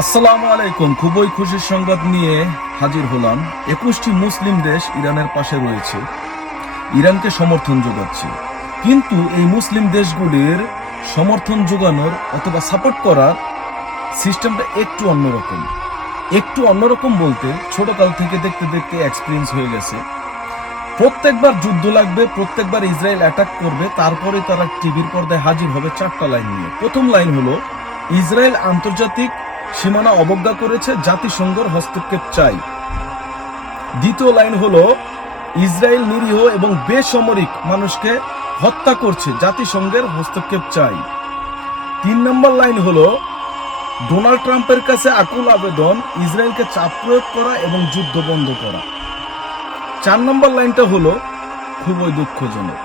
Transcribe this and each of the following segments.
আসসালামু আলাইকুম। খুবই খুশির সংবাদ নিয়ে হাজির হলাম। 21টি মুসলিম দেশ ইরানের পাশে রয়েছে, ইরানকে সমর্থন যোগাচ্ছে। কিন্তু এই মুসলিম দেশগুলির সমর্থন যোগানোর অথবা সাপোর্ট করার সিস্টেমটা একটু অন্যরকম বলতে ছোটকাল থেকে দেখতে দেখতে এক্সপিরিয়েন্স হয়ে গেছে। প্রত্যেকবার যুদ্ধ লাগবে, প্রত্যেকবার ইসরায়েল অ্যাটাক করবে, তারপরে তারা টিভির পর্দায় হাজির হবে 4টা লাইন নিয়ে। প্রথম লাইন হলো ইসরায়েল আন্তর্জাতিক সীমানা অবজ্ঞা করেছে, জাতিসংঘের হস্তক্ষেপ চাই। দ্বিতীয় লাইন হলো ইসরায়েল নিরীহ এবং বেসামরিক মানুষকে হত্যা করছে, জাতিসংঘের হস্তক্ষেপ চাই। 3 নম্বর লাইন হলো ডোনাল্ড ট্রাম্পের কাছে আকুল আবেদন, ইসরায়েলকে চাপ প্রয়োগ করা এবং যুদ্ধ বন্ধ করা। 4 নম্বর লাইনটা হলো খুবই দুঃখজনক।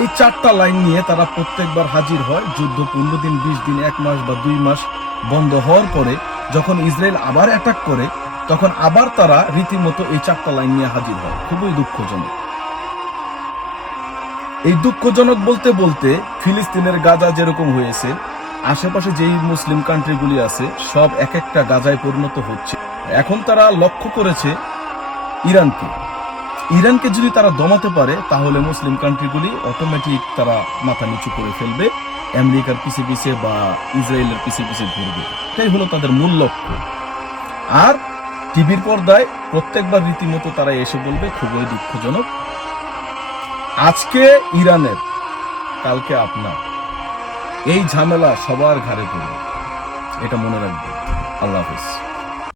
এই 4টা লাইন নিয়ে তারা প্রত্যেকবার হাজির হয়। যুদ্ধ 15 দিন, 20 দিন, 1 মাস বা 2 মাস বন্ধ হওয়ার পরে যখন ইসরায়েল আবার অ্যাটাক করে, তখন আবার তারা রীতিমতো এই 4টা লাইন নিয়ে হাজির হয়। খুবই দুঃখজনক। এই দুঃখজনক বলতে বলতে ফিলিস্তিনের গাজা যেরকম হয়েছে, আশেপাশে যেই মুসলিম কান্ট্রিগুলি আছে সব এক একটা গাজায় পরিণত হচ্ছে। এখন তারা লক্ষ্য করেছে ইরানকে যদি তারা দমাতে পারে, তাহলে মুসলিম কান্ট্রিগুলি অটোমেটিক তারা মাথা নিচু করে ফেলবে, আমেরিকার পিছে পিছে বা ইসরায়েলের পিছে পিছে ঘুরবে। এটাই হলো তাদের মূল লক্ষ্য। আর টিভির পর্দায় প্রত্যেকবার রীতিমতো তারা এসে বলবে খুবই দুঃখজনক, আজকে ইরানের, কালকে আপনার। এই ঝামেলা সবার ঘাড়ে পড়বে, এটা মনে রাখবে। আল্লাহ হাফেজ।